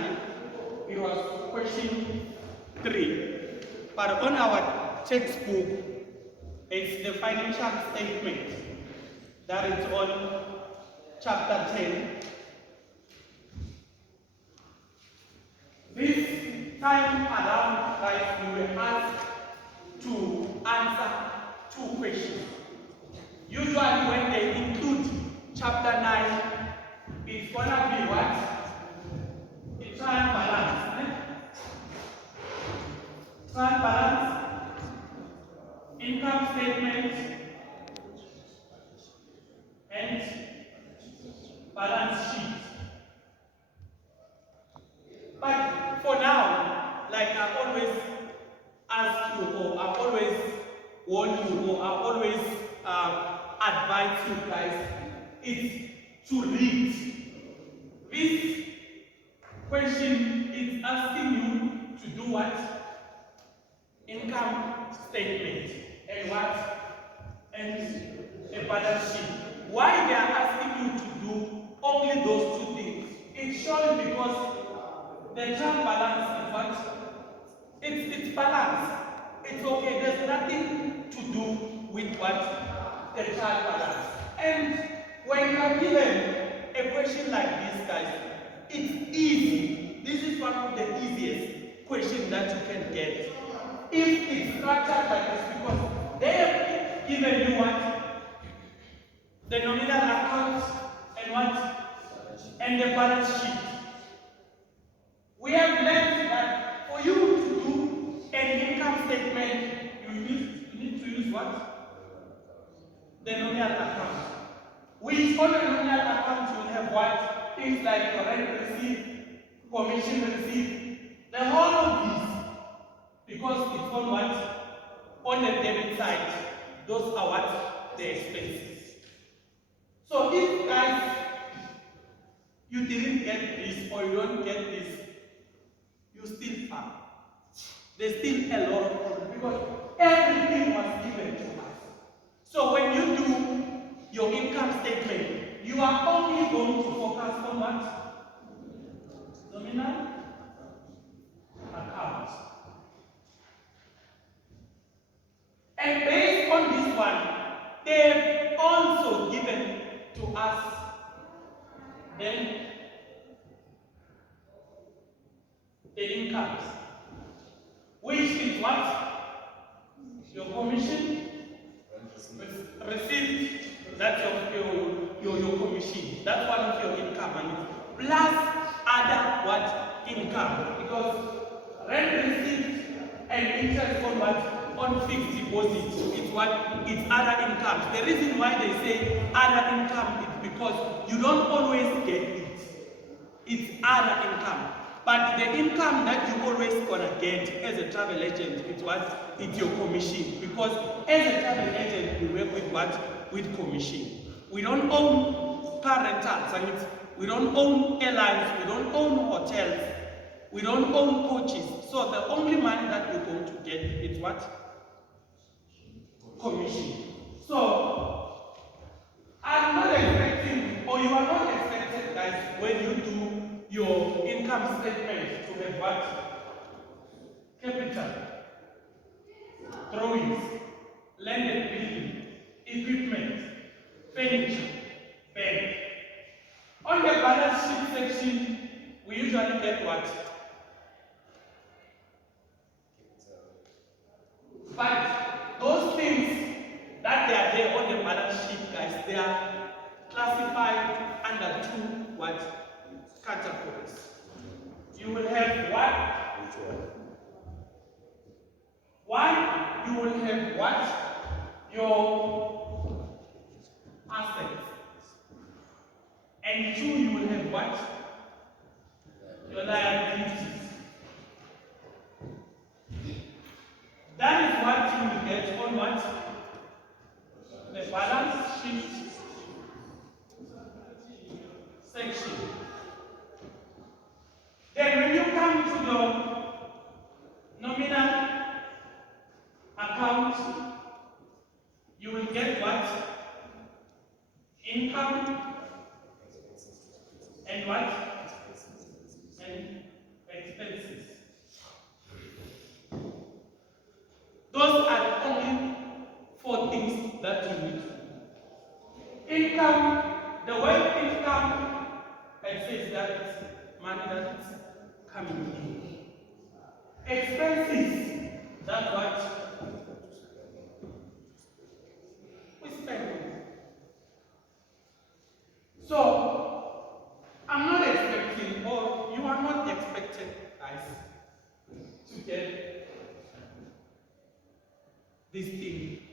originally it was question 3, but on our textbook it's the financial statement that is on chapter 10. This time around, guys, we were asked to answer 2 questions. Usually when they include chapter 9, it's gonna be what? A trial balance. Trial balance, income statement, and balance sheet. But for now, like I always ask you, or I always warn you, or I always advise you guys, is to read. This question is asking you to do what? Income statement and what? And a balance sheet. Why they are asking you to do only those 2 things? It's surely because the trial balance is what? It's balance. It's okay. There's nothing to do with what? The trial balance. And when you are given a question like this, guys, it's easy. This is one of the easiest questions that you can get. If it's structured like this, because they have given you what? The nominal account and what? And the balance sheet. We have learned that for you to do an income statement, you need to use what? The nominal account. Which on the nominal account you will have what? Things like your rent receipt, commission receipt, the whole of these. Because it's on what? On the debit side. Those are what? The expenses. So if guys, you didn't get this or you don't get this, you still fine. There's still a lot of problems because everything was given to us. So when you do your income statement, you are only going to focus on what? Nominal account. And based on this one, they've also given to us then the incomes, which is what? Your commission, receipt, that's your commission. That's one of your income money. Plus other what? Income. Because rent receipt and interest on what? On fixed deposits. It's what? It's other incomes. The reason why they say other income is because you don't always get it. It's other income. But the income that you always gonna get as a travel agent, it's what? It's your commission. Because as a travel agent, we work with what? With commission. We don't own car rentals, and we don't own airlines, we don't own hotels, we don't own coaches. So the only money that we're going to get is what? Commission. So I'm not expecting, or you are not expected, guys, when you do your income statement to have what? Capital, drawings, land and building, equipment, furniture, bank. On the balance sheet section, we usually get what? But those things that they are there on the balance sheet, guys, they are classified under 2 what? Categories. You will have what? One, you will have what? Your assets. And 2, you will have what? Your liabilities. That is what you will get on what? The balance sheet section. Then when you come to the nominal account, you will get what? Income and what? And But when income exists, that is money that is coming in. Expenses, that's what we spend on. So, I'm not expecting, or you are not expected, guys, to get this thing